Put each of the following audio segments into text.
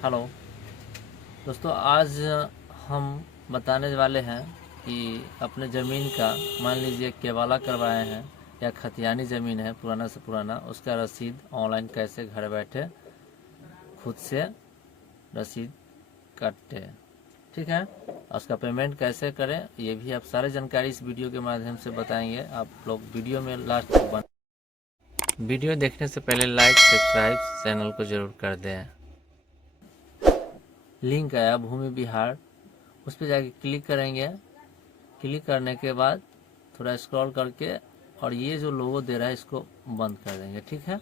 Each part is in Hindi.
हेलो दोस्तों, आज हम बताने वाले हैं कि अपने ज़मीन का मान लीजिए केवाला करवाए हैं या खतियानी ज़मीन है पुराना से पुराना, उसका रसीद ऑनलाइन कैसे घर बैठे खुद से रसीद काटते हैं। ठीक है, और उसका पेमेंट कैसे करें ये भी आप सारे जानकारी इस वीडियो के माध्यम से बताएंगे। आप लोग वीडियो में लास्ट तक बन वीडियो देखने से पहले लाइक सब्सक्राइब चैनल को ज़रूर कर दें। लिंक आया भूमि बिहार, उस पर जाके क्लिक करेंगे। क्लिक करने के बाद थोड़ा स्क्रॉल करके और ये जो लोगो दे रहा है इसको बंद कर देंगे। ठीक है,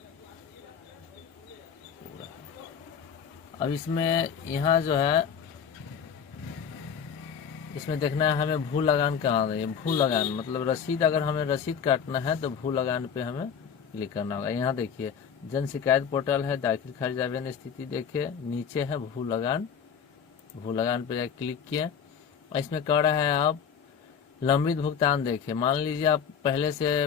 अब इसमें यहाँ जो है इसमें देखना है हमें भू लगान कहाँ है। भू लगान मतलब रसीद, अगर हमें रसीद काटना है तो भू लगान पे हमें क्लिक करना होगा। यहाँ देखिए जन शिकायत पोर्टल है, दाखिल खारिज आवेदन स्थिति देखिए, नीचे है भू लगान। भू लगान पे जाकर क्लिक किए, इसमें कह रहा है आप लंबित भुगतान। देखिए मान लीजिए आप पहले से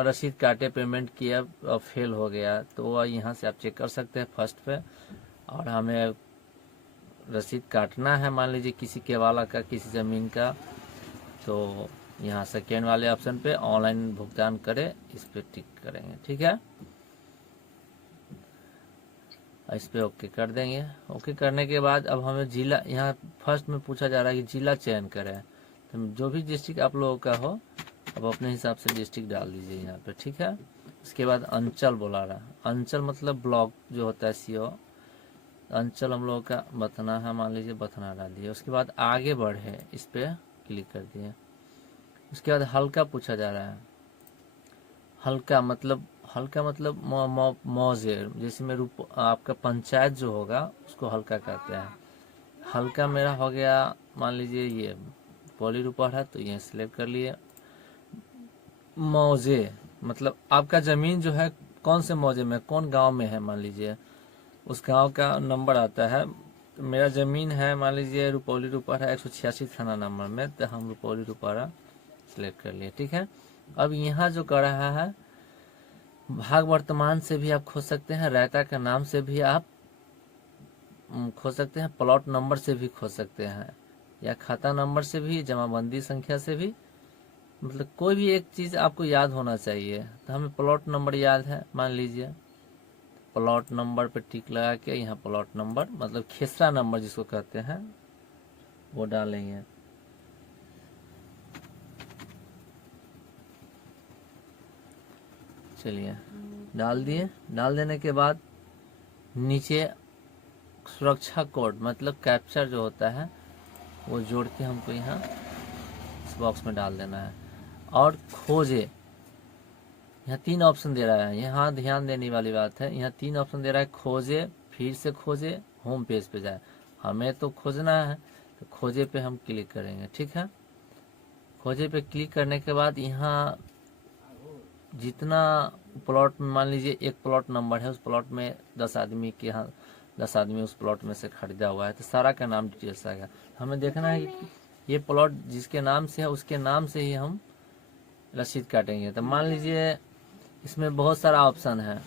रसीद काटे, पेमेंट किया और फेल हो गया, तो यहाँ से आप चेक कर सकते हैं फर्स्ट पे। और हमें रसीद काटना है मान लीजिए किसी केवाला का, किसी ज़मीन का, तो यहाँ सेकेंड वाले ऑप्शन पे ऑनलाइन भुगतान करें, इस पर टिक करेंगे। ठीक है, इस पर ओके कर देंगे। ओके करने के बाद अब हमें जिला, यहाँ फर्स्ट में पूछा जा रहा है कि जिला चयन करें, तो जो भी डिस्ट्रिक्ट आप लोगों का हो अब अपने हिसाब से डिस्ट्रिक्ट डाल दीजिए यहाँ पे। ठीक है, उसके बाद अंचल बोला रहा है। अंचल मतलब ब्लॉक जो होता है, सीओ। अंचल हम लोगों का बथना है, मान लीजिए बथना डाल दिए। उसके बाद आगे बढ़े, इस पर क्लिक कर दिए। उसके बाद हल्का पूछा जा रहा है। हल्का मतलब मौजे, जैसे में आपका पंचायत जो होगा उसको हल्का कहते हैं। हल्का मेरा हो गया मान लीजिए ये पॉली रूपा है, तो ये सिलेक्ट कर लिए। मौजे मतलब आपका ज़मीन जो है कौन से मौजे में, कौन गांव में है, मान लीजिए उस गांव का नंबर आता है। तो मेरा ज़मीन है मान लीजिए रुपौली रुपारा 186 थाना नंबर में, तो हम रुपौली रुपारा सिलेक्ट कर लिए। ठीक है, अब यहाँ जो कर रहा है भाग वर्तमान से भी आप खोज सकते हैं, रायता का नाम से भी आप खोज सकते हैं, प्लॉट नंबर से भी खोज सकते हैं, या खाता नंबर से भी, जमाबंदी संख्या से भी। मतलब कोई भी एक चीज़ आपको याद होना चाहिए। तो हमें प्लॉट नंबर याद है, मान लीजिए प्लॉट नंबर पे टिक लगा के यहाँ प्लॉट नंबर मतलब खेसरा नंबर जिसको कहते हैं वो डालेंगे। चलिए डाल दिए। डाल देने के बाद नीचे सुरक्षा कोड मतलब कैप्चर जो होता है वो जोड़ के हमको यहाँ इस बॉक्स में डाल देना है। और खोजे, यहाँ 3 ऑप्शन दे रहा है, यहाँ ध्यान देने वाली बात है। यहाँ 3 ऑप्शन दे रहा है, खोजे, फिर से खोजे, होम पेज पे जाए। हमें तो खोजना है तो खोजे पे हम क्लिक करेंगे। ठीक है, खोजे पे क्लिक करने के बाद यहाँ जितना प्लॉट में मान लीजिए एक प्लॉट नंबर है, उस प्लॉट में 10 आदमी के यहाँ 10 आदमी उस प्लॉट में से खरीदा हुआ है, तो सारा का नाम डिटेल्स आएगा। हमें देखना है कि ये प्लॉट जिसके नाम से है उसके नाम से ही हम रसीद काटेंगे। तो मान लीजिए इसमें बहुत सारा ऑप्शन है,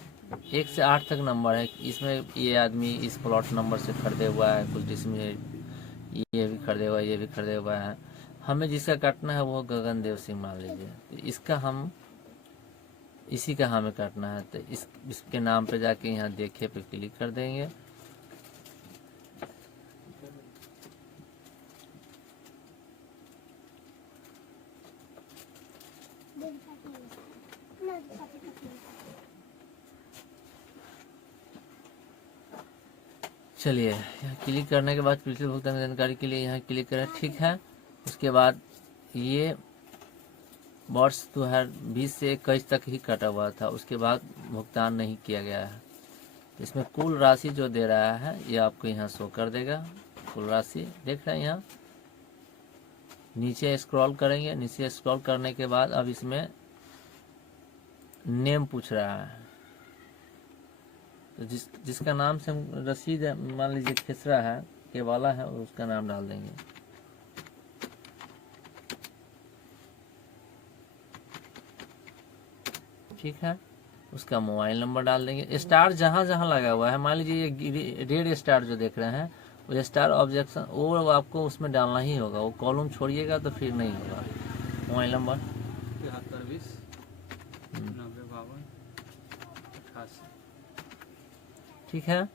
1 से 8 तक नंबर है। इसमें ये आदमी इस प्लॉट नंबर से खरीदे हुआ है, कुछ इसमें ये भी खरीदे हुआ है, ये भी खरीदे हुआ है। हमें जिसका काटना है वो गगन देव सिंह मान लीजिए, तो इसका हम इसी का हमें काटना है। तो इसके नाम पे जाके यहाँ देखे पे क्लिक कर देंगे। चलिए यहाँ क्लिक करने के बाद पिछले भुगतान की जानकारी के लिए यहाँ क्लिक करें। ठीक है, उसके बाद ये वर्ष 2020 से 21 तक ही कटा हुआ था, उसके बाद भुगतान नहीं किया गया है। तो इसमें कुल राशि जो दे रहा है ये आपको यहाँ शो कर देगा। कुल राशि देख रहे हैं, यहाँ नीचे स्क्रॉल करेंगे। नीचे स्क्रॉल करने के बाद अब इसमें नेम पूछ रहा है, तो जिसका नाम से हम रसीद है, मान लीजिए खेसरा है, केवाला है, उसका नाम डाल देंगे। ठीक है, उसका मोबाइल नंबर डाल देंगे। स्टार जहाँ जहाँ लगा हुआ है, मान लीजिए ये रेड स्टार जो देख रहे हैं, वो स्टार ऑब्जेक्शन वो आपको उसमें डालना ही होगा, वो कॉलम छोड़िएगा तो फिर नहीं होगा। Mobile number 7320 9052 88। ठीक है।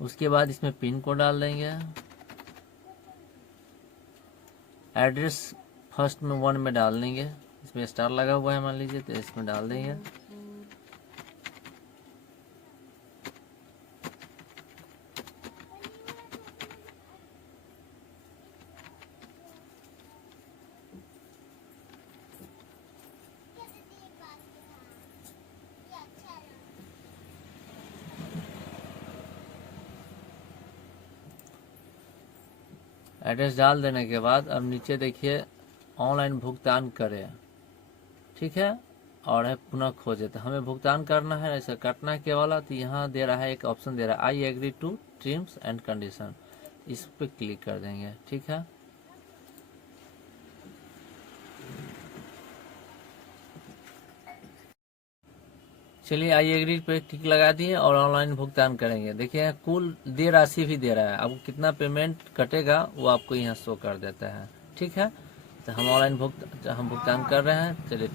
उसके बाद इसमें पिन कोड डाल देंगे। एड्रेस फर्स्ट में 1 में डाल देंगे, इसमें स्टार लगा हुआ है मान लीजिए, तो इसमें डाल देंगे। एड्रेस डाल देने के बाद अब नीचे देखिए ऑनलाइन भुगतान करें, ठीक है, और है पुनः खोजे। तो हमें भुगतान करना है, ऐसा कटना है केवल, तो यहाँ दे रहा है एक ऑप्शन दे रहा है I agree to terms and condition, इस पर क्लिक कर देंगे। ठीक है, चलिए आई एग्री पे टिक लगा दिए और ऑनलाइन भुगतान करेंगे। देखिए कुल दे राशि भी दे रहा है, आपको कितना पेमेंट कटेगा वो आपको यहाँ शो कर देता है। ठीक है, तो हम ऑनलाइन भुगतान कर रहे हैं। चलिए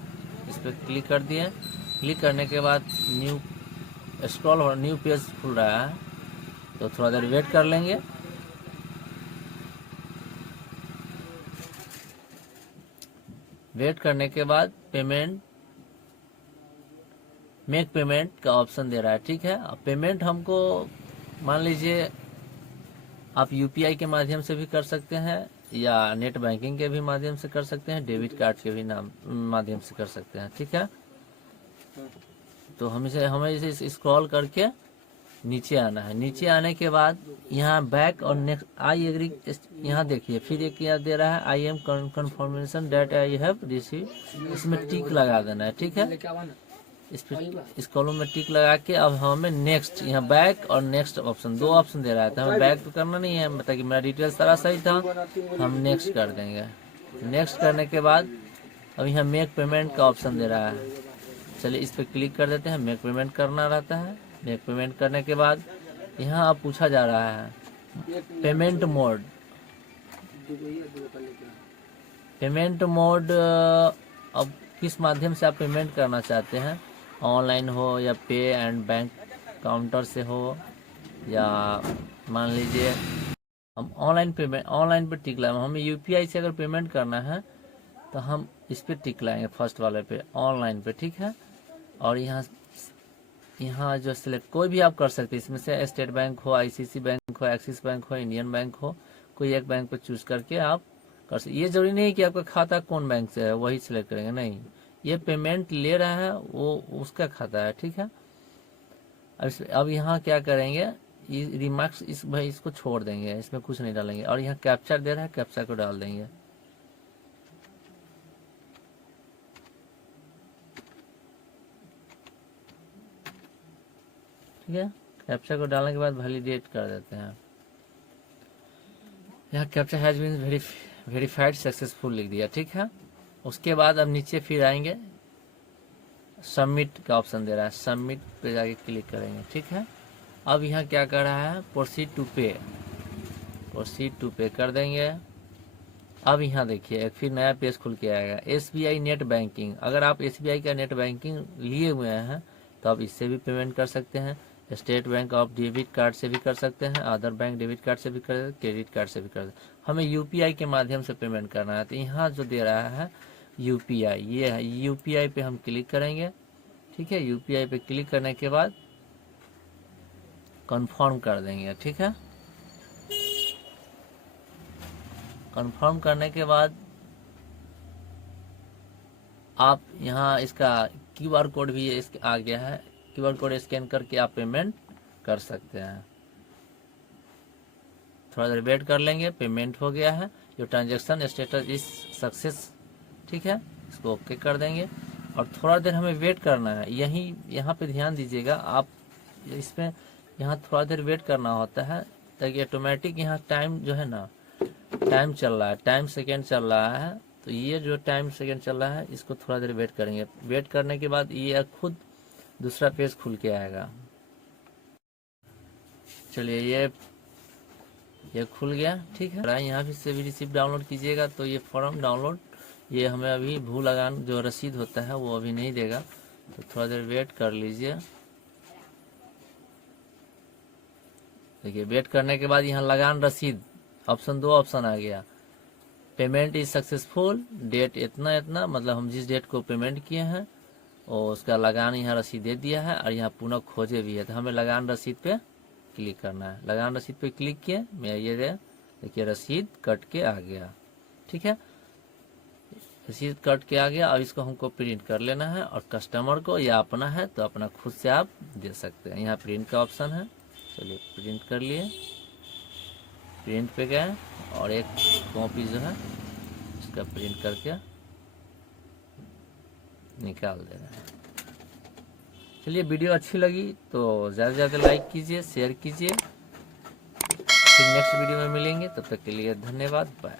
इस पर क्लिक कर दिए। क्लिक करने के बाद न्यू स्क्रॉल और न्यू पेज खुल रहा है, तो थोड़ा देर वेट कर लेंगे। वेट करने के बाद मेक पेमेंट का ऑप्शन दे रहा है। ठीक है, अब पेमेंट हमको मान लीजिए आप यूपीआई के माध्यम से भी कर सकते हैं या नेट बैंकिंग के भी माध्यम से कर सकते हैं, डेबिट कार्ड के भी माध्यम से कर सकते हैं। ठीक है, तो हमें इसे स्क्रॉल करके नीचे आना है। नीचे आने के बाद यहाँ बैक और नेक्स्ट आई एग्री, यहाँ देखिए फिर एक यहाँ दे रहा है I am confirmation that I have receive, इसमें टिक लगा देना है। ठीक है, इस कॉलम में टिक लगा के अब हमें नेक्स्ट, यहाँ बैक और नेक्स्ट ऑप्शन, दो ऑप्शन दे रहा है, तो हमें बैक तो करना नहीं है, मतलब कि मेरा डिटेल सारा सही था, हम नेक्स्ट कर देंगे। नेक्स्ट करने के बाद अब यहाँ मेक पेमेंट का ऑप्शन दे रहा है, चलिए इस पर क्लिक कर देते हैं। मेक पेमेंट करना रहता है। मेक पेमेंट करने के बाद यहाँ अब पूछा जा रहा है पेमेंट मोड। पेमेंट मोड अब किस माध्यम से आप पेमेंट करना चाहते हैं, ऑनलाइन हो या पे एंड बैंक काउंटर से हो, या मान लीजिए हम ऑनलाइन पे टिक लाएंगे। हमें यूपीआई से अगर पेमेंट करना है तो हम इस पे टिक लाएंगे, फर्स्ट वाले पे ऑनलाइन पे। ठीक है, और यहाँ जो सिलेक्ट कोई भी आप कर सकते हैं, इसमें से स्टेट बैंक हो, आईसीसी बैंक हो, एक्सिस बैंक हो, इंडियन बैंक हो, कोई एक बैंक पे चूज करके आप कर सकते। ये जरूरी नहीं है कि आपका खाता कौन बैंक से है वही सिलेक्ट करेंगे, नहीं, ये पेमेंट ले रहा है वो उसका खाता है। ठीक है, अब यहाँ क्या करेंगे, रिमार्क्स भाई इसको छोड़ देंगे, इसमें कुछ नहीं डालेंगे, और यहाँ कैप्चर दे रहा है, कैप्चर को डाल देंगे। ठीक है, कैप्चर को डालने के बाद वैलिडेट कर देते हैं। यहाँ capture has been verified successful लिख दिया। ठीक है, उसके बाद अब नीचे फिर आएंगे, सबमिट का ऑप्शन दे रहा है, सबमिट पे जाके क्लिक करेंगे। ठीक है, अब यहाँ क्या कर रहा है, प्रोसीड टू पे कर देंगे। अब यहाँ देखिए एक फिर नया पेज खुल के आएगा, एसबीआई नेट बैंकिंग। अगर आप एसबीआई का नेट बैंकिंग लिए हुए हैं तो आप इससे भी पेमेंट कर सकते हैं, state bank of debit card से भी कर सकते हैं, अदर बैंक डेबिट कार्ड से भी कर सकते, क्रेडिट कार्ड से भी कर सकते। हमें यूपीआई के माध्यम से पेमेंट करना है, तो यहाँ जो दे रहा है यूपीआई, ये है यूपीआई पे हम क्लिक करेंगे। ठीक है, यूपीआई पे क्लिक करने के बाद कंफर्म कर देंगे। ठीक है, कंफर्म करने के बाद आप यहाँ इसका क्यूआर कोड भी इसके आ गया है, क्यूआर कोड स्कैन करके आप पेमेंट कर सकते हैं। थोड़ा देर वेट कर लेंगे, पेमेंट हो गया है, जो ट्रांजैक्शन स्टेटस इज सक्सेस। ठीक है, इसको ओके कर देंगे और थोड़ा देर हमें वेट करना है। यहाँ पे ध्यान दीजिएगा आप, इसमें यहाँ थोड़ा देर वेट करना होता है ताकि ऑटोमेटिक यहाँ टाइम जो है ना, टाइम चल रहा है, टाइम सेकेंड चल रहा है, तो ये जो टाइम सेकेंड चल रहा है इसको थोड़ा देर वेट करेंगे। वेट करने के बाद ये खुद दूसरा पेज खुल के आएगा। चलिए ये खुल गया, ठीक है। यहाँ भी से भी रिसिप्ट डाउनलोड कीजिएगा तो ये फॉर्म डाउनलोड, ये हमें अभी भू लगान जो रसीद होता है वो अभी नहीं देगा, तो थोड़ा देर वेट कर लीजिए। देखिए वेट करने के बाद यहाँ लगान रसीद ऑप्शन 2 ऑप्शन आ गया। पेमेंट इज सक्सेसफुल, डेट इतना इतना, मतलब हम जिस डेट को पेमेंट किए हैं और उसका लगान यहाँ रसीद दे दिया है, और यहाँ पुनः खोजे भी है, तो हमें लगान रसीद पे क्लिक करना है। लगान रसीद पे क्लिक किए, मैं ये देखिए रसीद कट के आ गया, ठीक है। रसीद कट के आ गया। अब इसको हमको प्रिंट कर लेना है, और कस्टमर को या अपना है तो अपना खुद से आप दे सकते हैं। यहाँ प्रिंट का ऑप्शन है, चलिए प्रिंट कर लिए। प्रिंट पे गए और एक कॉपी जो है इसका प्रिंट करके निकाल दे रहे हैं। चलिए वीडियो अच्छी लगी तो ज़्यादा से ज़्यादा लाइक कीजिए, शेयर कीजिए। फिर नेक्स्ट वीडियो में मिलेंगे, तब तक के लिए धन्यवाद, बाय।